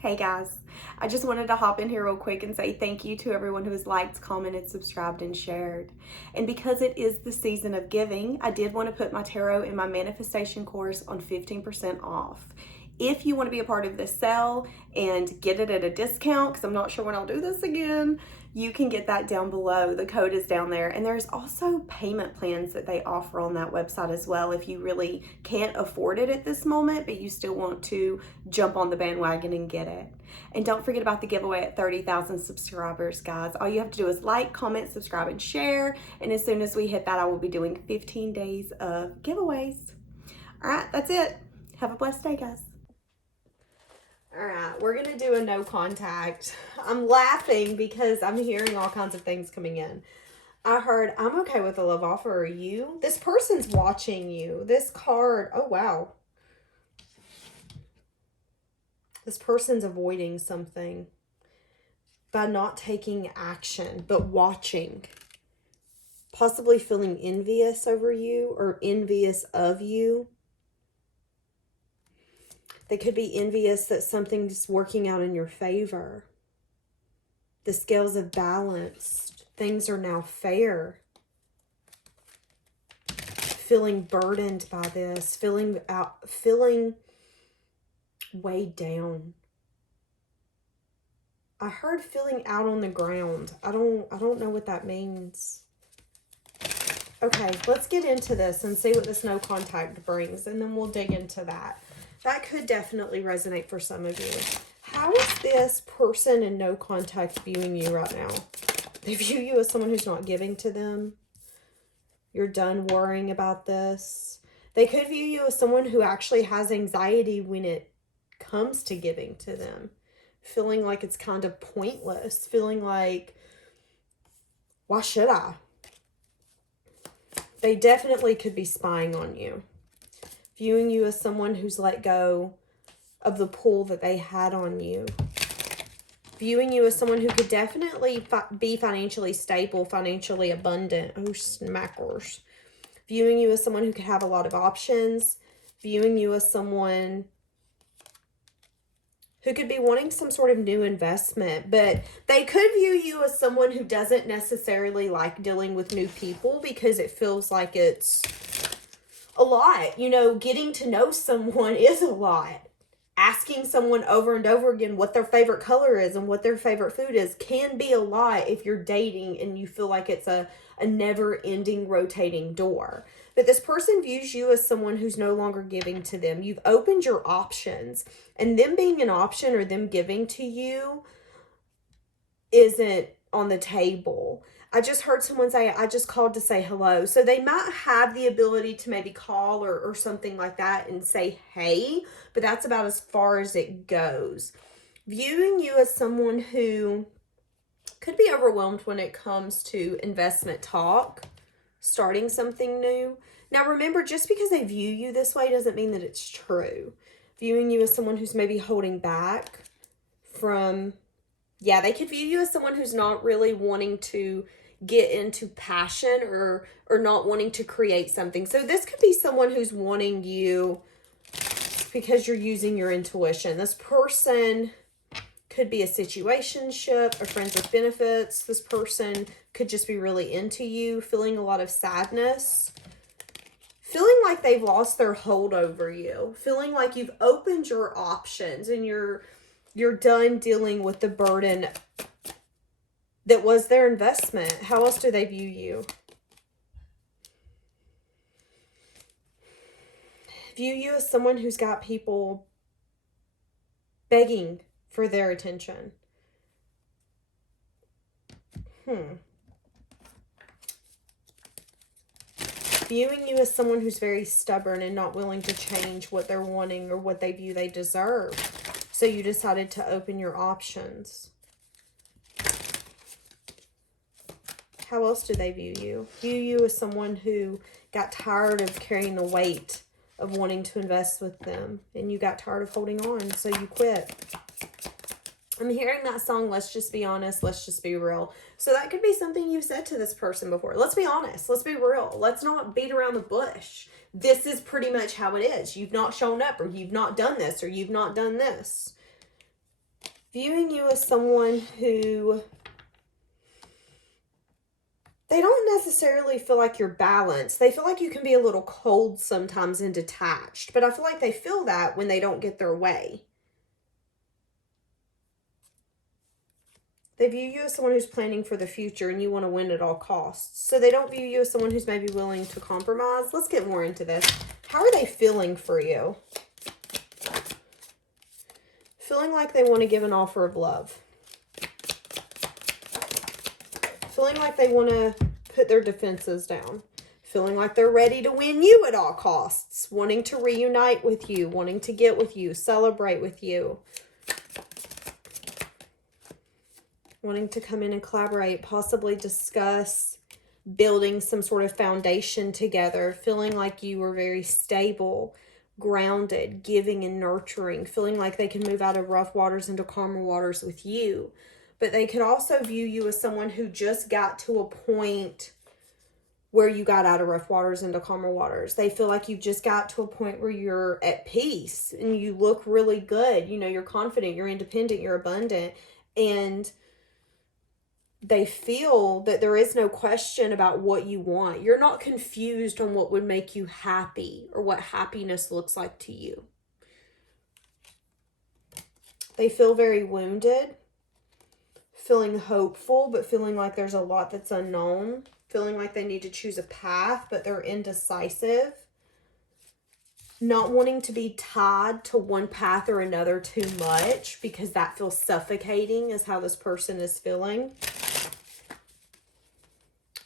Hey guys, I just wanted to hop in here real quick and say thank you to everyone who has liked, commented, subscribed, and shared. And because it is the season of giving, I did want to put my tarot and my manifestation course on 15% off. If you want to be a part of this sale and get it at a discount, because I'm not sure when I'll do this again, you can get that down below. The code is down there. And there's also payment plans that they offer on that website as well if you really can't afford it at this moment, but you still want to jump on the bandwagon and get it. And don't forget about the giveaway at 30,000 subscribers, guys. All you have to do is like, comment, subscribe, and share. And as soon as we hit that, I will be doing 15 days of giveaways. All right, that's it. Have a blessed day, guys. All right, we're going to do a no contact. I'm laughing because I'm hearing all kinds of things coming in. I heard, I'm okay with a love offer. Are you? This person's watching you. This card, oh, wow. This person's avoiding something by not taking action, but watching. Possibly feeling envious over you or envious of you. They could be envious that something's working out in your favor. The scales have balanced. Things are now fair. Feeling burdened by this. Feeling weighed down. I heard feeling out on the ground. I don't know what that means. Okay, let's get into this and see what this no contact brings, and then we'll dig into that. That could definitely resonate for some of you. How is this person in no contact viewing you right now? They view you as someone who's not giving to them. You're done worrying about this. They could view you as someone who actually has anxiety when it comes to giving to them. Feeling like it's kind of pointless. Feeling like, why should I? They definitely could be spying on you. Viewing you as someone who's let go of the pull that they had on you. Viewing you as someone who could definitely be financially stable, financially abundant. Oh, smackers. Viewing you as someone who could have a lot of options. Viewing you as someone who could be wanting some sort of new investment. But they could view you as someone who doesn't necessarily like dealing with new people because it feels like it's a lot. You know, getting to know someone is a lot. Asking someone over and over again what their favorite color is and what their favorite food is can be a lot if you're dating and you feel like it's a never-ending rotating door. But this person views you as someone who's no longer giving to them. You've opened your options, and them being an option or them giving to you isn't on the table. I just heard someone say, I just called to say hello. So they might have the ability to maybe call or something like that and say, hey, but that's about as far as it goes. Viewing you as someone who could be overwhelmed when it comes to investment talk, starting something new. Now remember, just because they view you this way doesn't mean that it's true. Viewing you as someone who's maybe holding back from... Yeah, they could view you as someone who's not really wanting to get into passion or not wanting to create something. So this could be someone who's wanting you because you're using your intuition. This person could be a situationship, a friends with benefits. This person could just be really into you, feeling a lot of sadness. Feeling like they've lost their hold over you. Feeling like you've opened your options and you're done dealing with the burden that was their investment. How else do they view you? View you as someone who's got people begging for their attention. Viewing you as someone who's very stubborn and not willing to change what they're wanting or what they view they deserve. So you decided to open your options. How else do they view you? View you as someone who got tired of carrying the weight of wanting to invest with them. And you got tired of holding on, so you quit. I'm hearing that song, Let's Just Be Honest, Let's Just Be Real. So that could be something you've said to this person before. Let's be honest. Let's be real. Let's not beat around the bush. This is pretty much how it is. You've not shown up, or you've not done this, or you've not done this. Viewing you as someone who, they don't necessarily feel like you're balanced. They feel like you can be a little cold sometimes and detached. But I feel like they feel that when they don't get their way. They view you as someone who's planning for the future and you want to win at all costs. So they don't view you as someone who's maybe willing to compromise. Let's get more into this. How are they feeling for you? Feeling like they want to give an offer of love. Feeling like they want to put their defenses down. Feeling like they're ready to win you at all costs. Wanting to reunite with you. Wanting to get with you. Celebrate with you. Wanting to come in and collaborate. Possibly discuss building some sort of foundation together. Feeling like you are very stable, grounded, giving and nurturing. Feeling like they can move out of rough waters into calmer waters with you. But they could also view you as someone who just got to a point where you got out of rough waters into calmer waters. They feel like you just got to a point where you're at peace and you look really good. You know, you're confident, you're independent, you're abundant. And they feel that there is no question about what you want. You're not confused on what would make you happy or what happiness looks like to you. They feel very wounded, feeling hopeful, but feeling like there's a lot that's unknown. Feeling like they need to choose a path, but they're indecisive. Not wanting to be tied to one path or another too much because that feels suffocating is how this person is feeling.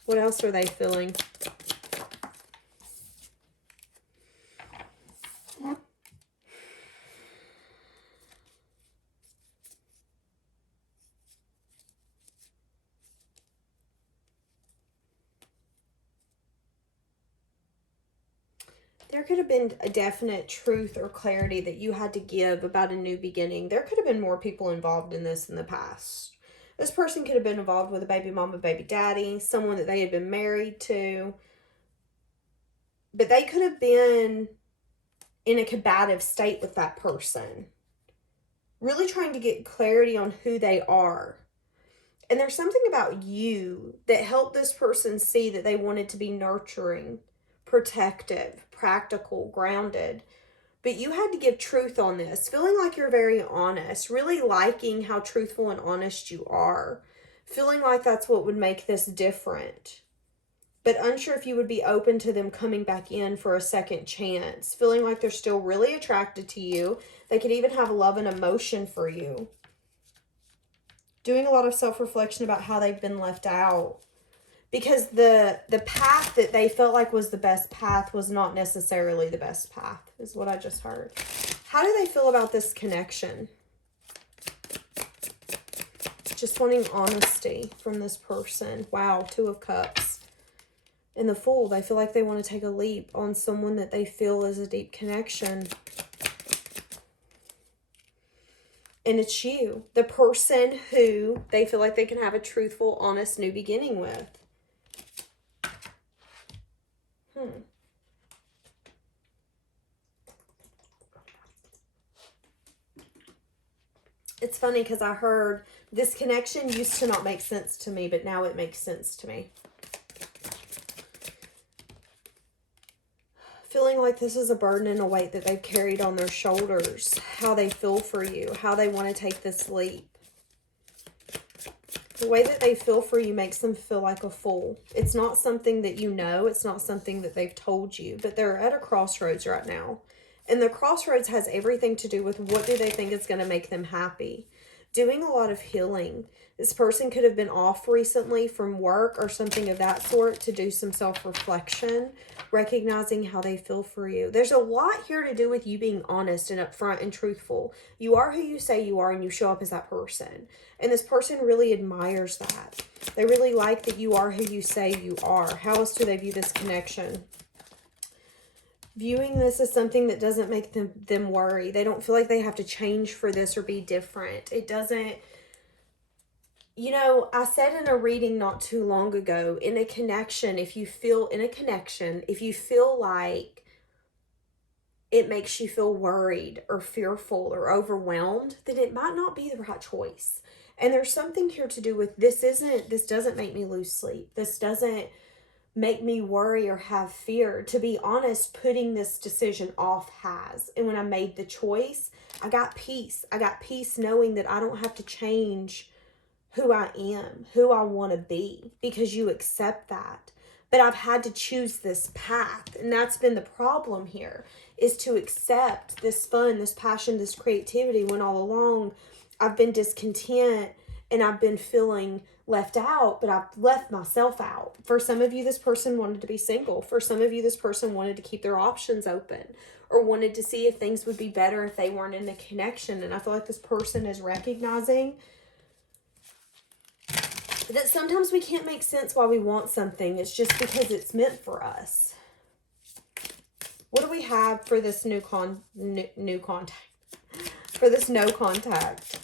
What else are they feeling? There could have been a definite truth or clarity that you had to give about a new beginning. There could have been more people involved in this in the past. This person could have been involved with a baby mama, baby daddy, someone that they had been married to. But they could have been in a combative state with that person. Really trying to get clarity on who they are. And there's something about you that helped this person see that they wanted to be nurturing, protective, practical, grounded. But you had to give truth on this, feeling like you're very honest, really liking how truthful and honest you are, feeling like that's what would make this different, but unsure if you would be open to them coming back in for a second chance, feeling like they're still really attracted to you. They could even have love and emotion for you. Doing a lot of self-reflection about how they've been left out. Because the path that they felt like was the best path was not necessarily the best path, is what I just heard. How do they feel about this connection? Just wanting honesty from this person. Wow, 2 of Cups. And the Fool, they feel like they want to take a leap on someone that they feel is a deep connection. And it's you, the person who they feel like they can have a truthful, honest new beginning with. It's funny because I heard this connection used to not make sense to me, but now it makes sense to me. Feeling like this is a burden and a weight that they've carried on their shoulders. How they feel for you. How they want to take this leap. The way that they feel for you makes them feel like a fool. It's not something that you know. It's not something that they've told you. But they're at a crossroads right now. And the crossroads has everything to do with what do they think is going to make them happy. Doing a lot of healing. This person could have been off recently from work or something of that sort to do some self-reflection, recognizing how they feel for you. There's a lot here to do with you being honest and upfront and truthful. You are who you say you are and you show up as that person. And this person really admires that. They really like that you are who you say you are. How else do they view this connection? Viewing this as something that doesn't make them worry. They don't feel like they have to change for this or be different. It doesn't, you know, I said in a reading not too long ago, in a connection, if you feel like it makes you feel worried or fearful or overwhelmed, then it might not be the right choice. And there's something here to do with this doesn't make me lose sleep. This doesn't make me worry or have fear. To be honest, putting this decision off has. And when I made the choice, I got peace. I got peace knowing that I don't have to change who I am, who I want to be, because you accept that. But I've had to choose this path. And that's been the problem here, is to accept this fun, this passion, this creativity, when all along I've been discontent and I've been feeling left out, but I've left myself out. For some of you, this person wanted to be single. For some of you, this person wanted to keep their options open, or wanted to see if things would be better if they weren't in a connection. And I feel like this person is recognizing that sometimes we can't make sense why we want something. It's just because it's meant for us. What do we have for this new contact? For this no contact.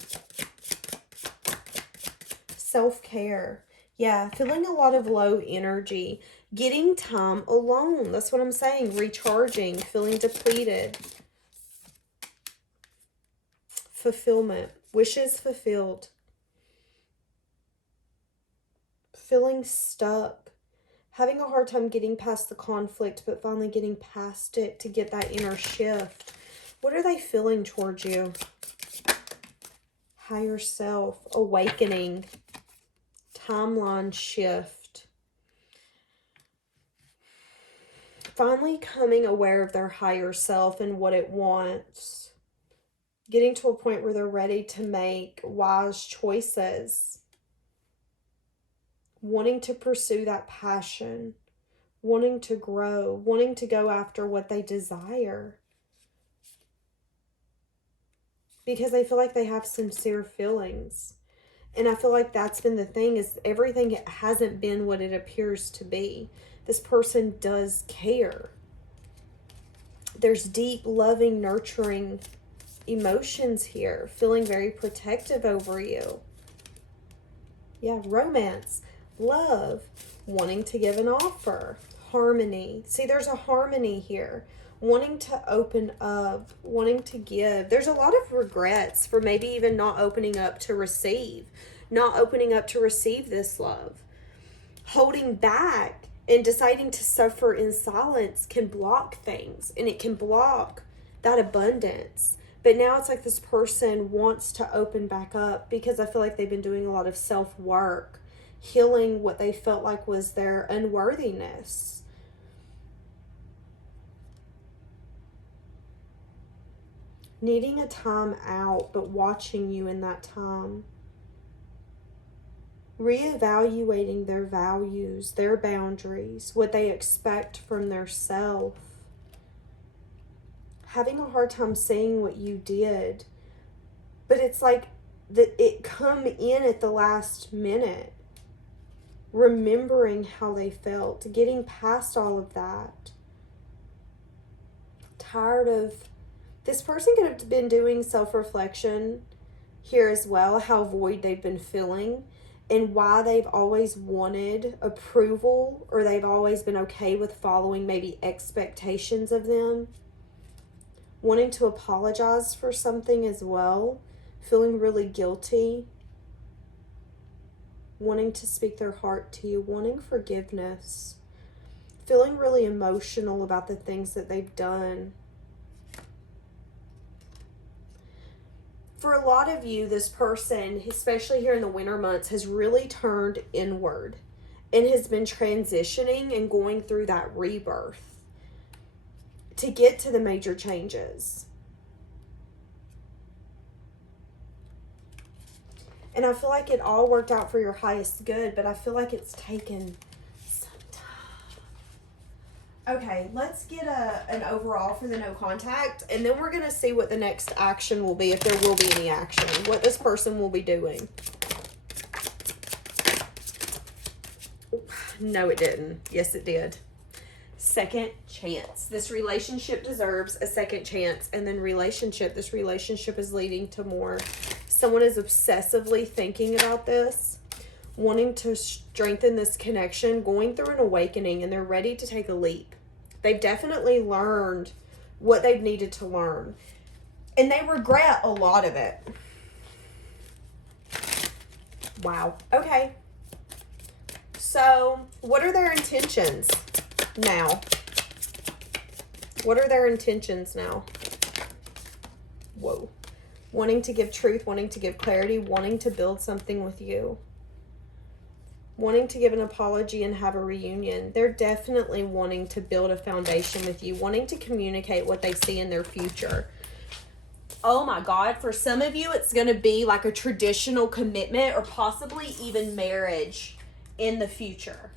Self-care. Yeah, feeling a lot of low energy. Getting time alone. That's what I'm saying. Recharging. Feeling depleted. Fulfillment. Wishes fulfilled. Feeling stuck. Having a hard time getting past the conflict, but finally getting past it to get that inner shift. What are they feeling towards you? Higher self. Awakening. Timeline shift. Finally coming aware of their higher self and what it wants. Getting to a point where they're ready to make wise choices. Wanting to pursue that passion. Wanting to grow. Wanting to go after what they desire. Because they feel like they have sincere feelings. And I feel like that's been the thing, is everything hasn't been what it appears to be. This person does care. There's deep, loving, nurturing emotions here. Feeling very protective over you. Yeah, romance, love, wanting to give an offer, harmony. See, there's a harmony here. Wanting to open up, wanting to give. There's a lot of regrets for maybe even not opening up to receive. Not opening up to receive this love. Holding back and deciding to suffer in silence can block things. And it can block that abundance. But now it's like this person wants to open back up, because I feel like they've been doing a lot of self-work. Healing what they felt like was their unworthiness. Needing a time out, but watching you in that time. Reevaluating their values, their boundaries, what they expect from their self. Having a hard time saying what you did. But it's like that it come in at the last minute. Remembering how they felt. Getting past all of that. Tired of... This person could have been doing self-reflection here as well, how void they've been feeling and why they've always wanted approval, or they've always been okay with following maybe expectations of them. Wanting to apologize for something as well, feeling really guilty. Wanting to speak their heart to you, wanting forgiveness. Feeling really emotional about the things that they've done. For a lot of you, this person, especially here in the winter months, has really turned inward and has been transitioning and going through that rebirth to get to the major changes. And I feel like it all worked out for your highest good, but I feel like it's taken some time. Okay, let's get an overall for the no contact, and then we're going to see what the next action will be, if there will be any action, what this person will be doing. No, it didn't. Yes, it did. Second chance. This relationship deserves a second chance. And then this relationship is leading to more. Someone is obsessively thinking about this, wanting to strengthen this connection, going through an awakening, and they're ready to take a leap. They've definitely learned what they've needed to learn. And they regret a lot of it. Wow. Okay. So, what are their intentions now? What are their intentions now? Whoa. Wanting to give truth, wanting to give clarity, wanting to build something with you. Wanting to give an apology and have a reunion. They're definitely wanting to build a foundation with you. Wanting to communicate what they see in their future. Oh my God, for some of you, it's going to be like a traditional commitment or possibly even marriage in the future.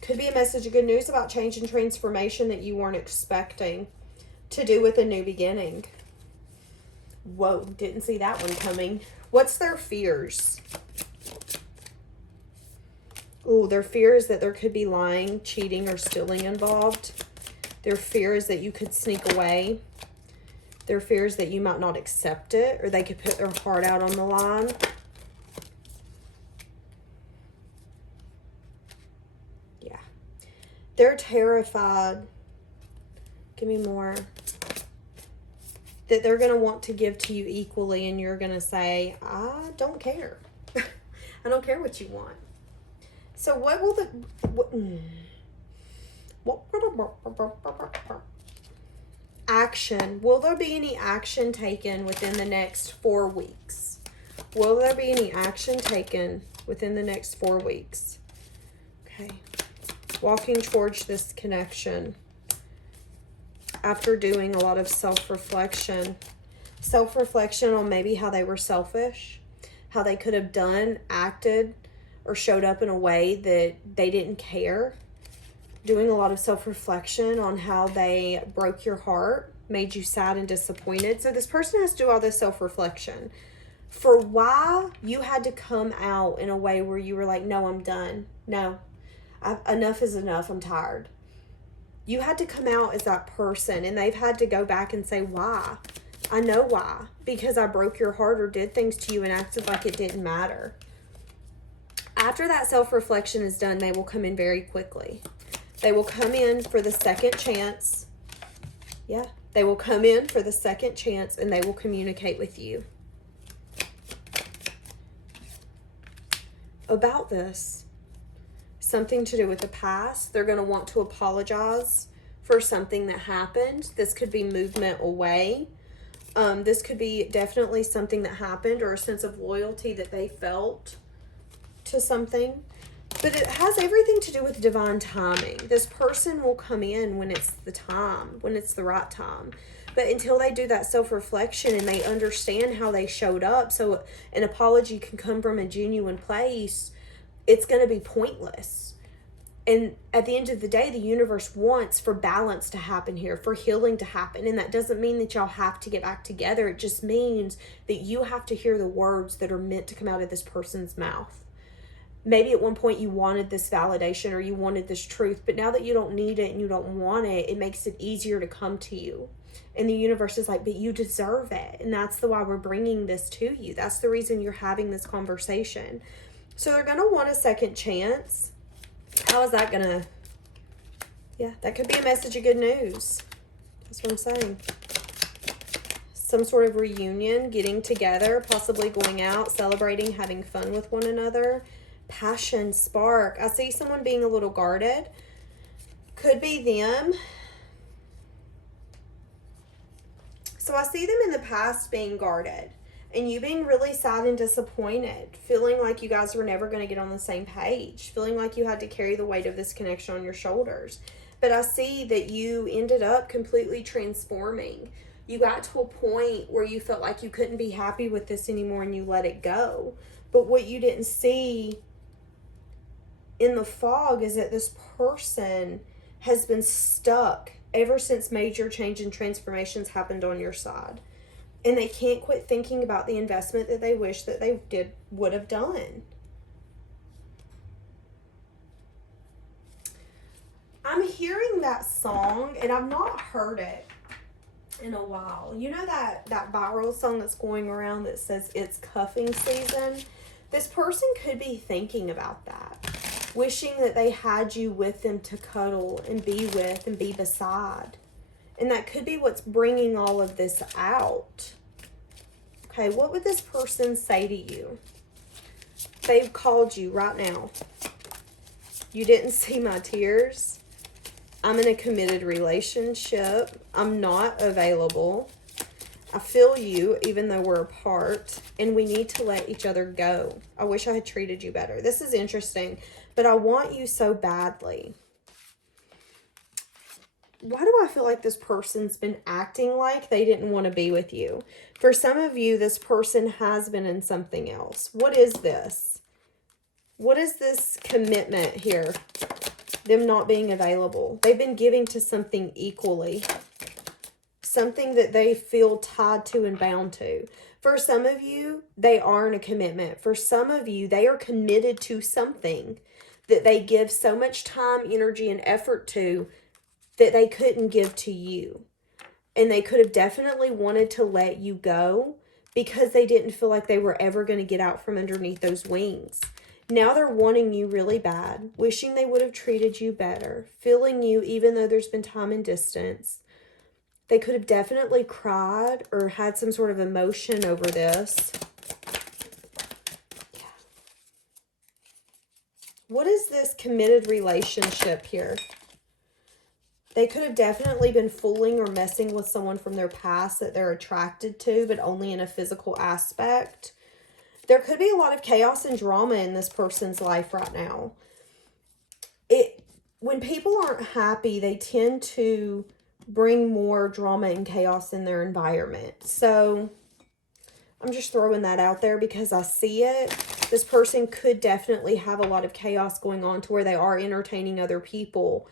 Could be a message of good news about change and transformation that you weren't expecting, to do with a new beginning. Whoa, didn't see that one coming. What's their fears? Oh, their fear is that there could be lying, cheating, or stealing involved. Their fear is that you could sneak away. Their fear is that you might not accept it, or they could put their heart out on the line. Yeah. They're terrified. Give me more. That they're going to want to give to you equally, and you're going to say, I don't care. I don't care what you want. So what will action, will there be any action taken within the next 4 weeks? Will there be any action taken within the next 4 weeks? Okay. Walking towards this connection after doing a lot of self-reflection. Self-reflection on maybe how they were selfish, how they could have done, acted, or showed up in a way that they didn't care. Doing a lot of self-reflection on how they broke your heart, made you sad and disappointed. So this person has to do all this self-reflection for why you had to come out in a way where you were like, no, I'm done. No, enough is enough. I'm tired. You had to come out as that person, and they've had to go back and say, why? I know why. Because I broke your heart or did things to you and acted like it didn't matter. After that self-reflection is done, they will come in very quickly. They will come in for the second chance. Yeah, they will come in for the second chance, and they will communicate with you about this. Something to do with the past. They're going to want to apologize for something that happened. This could be movement away. This could be definitely something that happened, or a sense of loyalty that they felt to something. But it has everything to do with divine timing. This person will come in when it's the time, when it's the right time. But until they do that self-reflection and they understand how they showed up, so an apology can come from a genuine place, it's going to be pointless. And at the end of the day, the universe wants for balance to happen here, for healing to happen. And that doesn't mean that y'all have to get back together. It just means that you have to hear the words that are meant to come out of this person's mouth. Maybe at one point you wanted this validation or you wanted this truth, but now that you don't need it and you don't want it, it makes it easier to come to you. And the universe is like, but you deserve it. And that's why we're bringing this to you. That's the reason you're having this conversation. So they're going to want a second chance. How is that going to... Yeah, that could be a message of good news. That's what I'm saying. Some sort of reunion, getting together, possibly going out, celebrating, having fun with one another. Passion, spark. I see someone being a little guarded. Could be them. So I see them in the past being guarded. And you being really sad and disappointed. Feeling like you guys were never going to get on the same page. Feeling like you had to carry the weight of this connection on your shoulders. But I see that you ended up completely transforming. You got to a point where you felt like you couldn't be happy with this anymore and you let it go. But what you didn't see in the fog is that this person has been stuck ever since major change and transformations happened on your side. And they can't quit thinking about the investment that they wish that they would have done. I'm hearing that song, and I've not heard it in a while. You know that viral song that's going around that says it's cuffing season? This person could be thinking about that. wishing that they had you with them to cuddle and be with and be beside. And that could be what's bringing all of this out. Okay, what would this person say to you? They've called you right now. You didn't see my tears. I'm in a committed relationship. I'm not available. I feel you even though we're apart. And we need to let each other go. I wish I had treated you better. This is interesting. But I want you so badly. Why do I feel like this person's been acting like they didn't want to be with you? For some of you, this person has been in something else. What is this? What is this commitment here? Them not being available. They've been giving to something equally. Something that they feel tied to and bound to. For some of you, they are in a commitment. For some of you, they are committed to something that they give so much time, energy, and effort to that they couldn't give to you. And they could have definitely wanted to let you go because they didn't feel like they were ever going to get out from underneath those wings. Now they're wanting you really bad, wishing they would have treated you better, feeling you even though there's been time and distance. They could have definitely cried or had some sort of emotion over this. Yeah. What is this committed relationship here? They could have definitely been fooling or messing with someone from their past that they're attracted to, but only in a physical aspect. There could be a lot of chaos and drama in this person's life right now. When people aren't happy, they tend to bring more drama and chaos in their environment. So I'm just throwing that out there because I see it. This person could definitely have a lot of chaos going on to where they are entertaining other people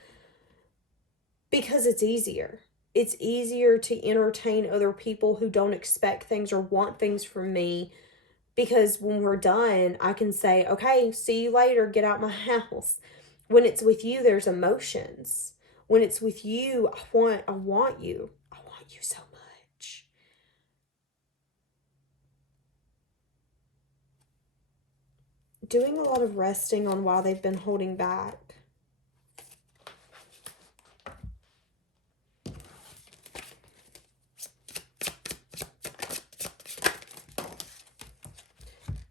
because it's easier. It's easier to entertain other people who don't expect things or want things from me. Because when we're done, I can say, okay, see you later, get out my house. When it's with you, there's emotions. When it's with you, I want you. I want you so much. Doing a lot of resting on why they've been holding back.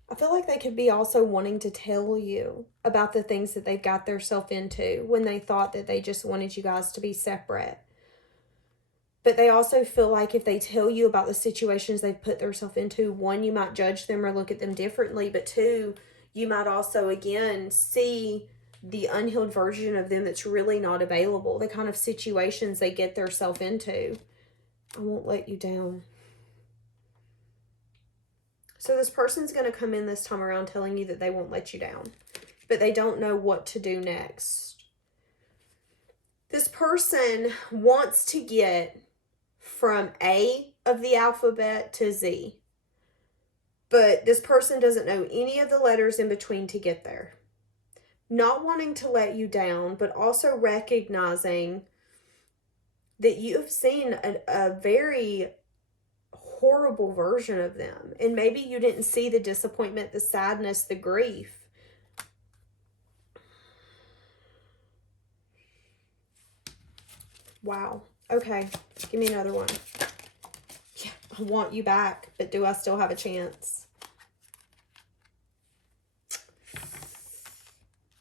I feel like they could be also wanting to tell you about the things that they've got themselves into when they thought that they just wanted you guys to be separate. But they also feel like if they tell you about the situations they've put themselves into, one, you might judge them or look at them differently. But two, you might also, again, see the unhealed version of them that's really not available. The kind of situations they get themselves into. I won't let you down. So this person's going to come in this time around telling you that they won't let you down. But they don't know what to do next. This person wants to get from A of the alphabet to Z. But this person doesn't know any of the letters in between to get there. Not wanting to let you down, but also recognizing that you've seen a very horrible version of them. And maybe you didn't see the disappointment, the sadness, the grief. Wow. Okay. Give me another one. Yeah, I want you back, but do I still have a chance?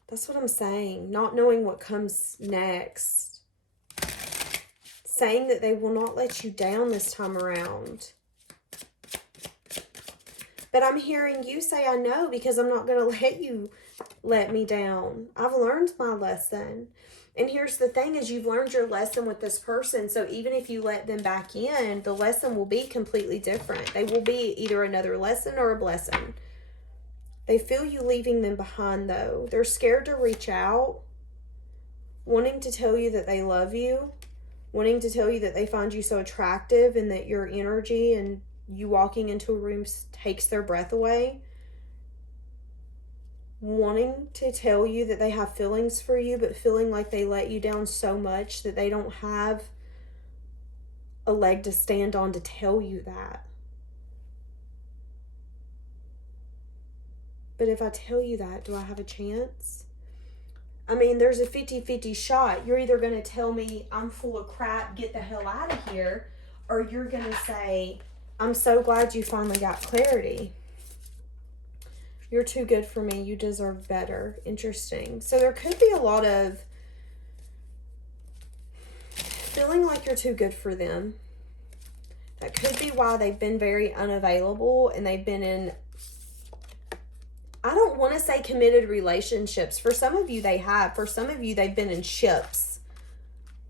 That's what I'm saying. Not knowing what comes next. Saying that they will not let you down this time around. But I'm hearing you say, I know, because I'm not going to let you let me down. I've learned my lesson. And here's the thing is you've learned your lesson with this person. So even if you let them back in, the lesson will be completely different. They will be either another lesson or a blessing. They feel you leaving them behind, though. They're scared to reach out, wanting to tell you that they love you, wanting to tell you that they find you so attractive and that your energy and you walking into a room takes their breath away. Wanting to tell you that they have feelings for you, but feeling like they let you down so much that they don't have a leg to stand on to tell you that. But if I tell you that, do I have a chance? I mean, there's a 50-50 shot. You're either going to tell me I'm full of crap, get the hell out of here, or you're going to say, I'm so glad you finally got clarity. You're too good for me. You deserve better. Interesting. So there could be a lot of feeling like you're too good for them. That could be why they've been very unavailable and they've been in, I don't want to say committed relationships. For some of you, they have. For some of you, they've been in ships.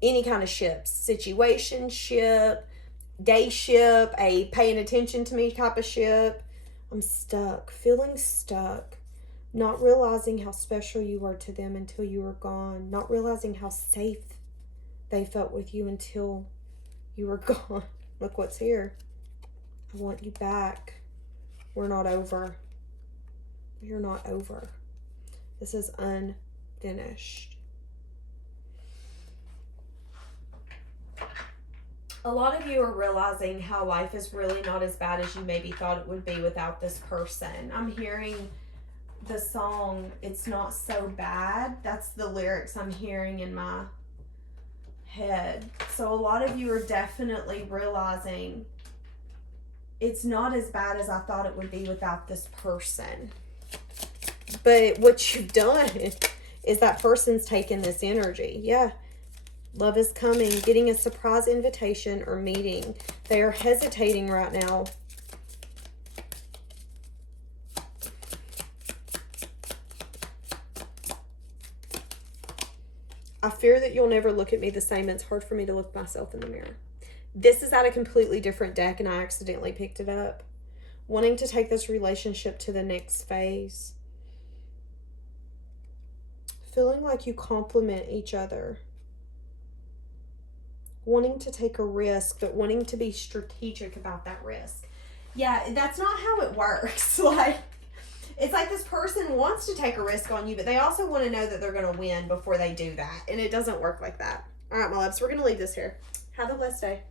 Any kind of ships. Situation ship, day ship, a paying attention to me type of ship. I'm stuck. Feeling stuck. Not realizing how special you were to them until you were gone. Not realizing how safe they felt with you until you were gone. Look what's here. I want you back. We're not over. You're not over. This is unfinished. A lot of you are realizing how life is really not as bad as you maybe thought it would be without this person. I'm hearing the song, It's Not So Bad. That's the lyrics I'm hearing in my head. So a lot of you are definitely realizing it's not as bad as I thought it would be without this person. But what you've done is that person's taken this energy. Yeah. Love is coming, getting a surprise invitation or meeting. They are hesitating right now. I fear that you'll never look at me the same. It's hard for me to look myself in the mirror. This is at a completely different deck and I accidentally picked it up. Wanting to take this relationship to the next phase. Feeling like you complement each other. Wanting to take a risk, but wanting to be strategic about that risk. Yeah, that's not how it works. Like, it's like this person wants to take a risk on you, but they also want to know that they're going to win before they do that. And it doesn't work like that. All right, my loves, we're going to leave this here. Have a blessed day.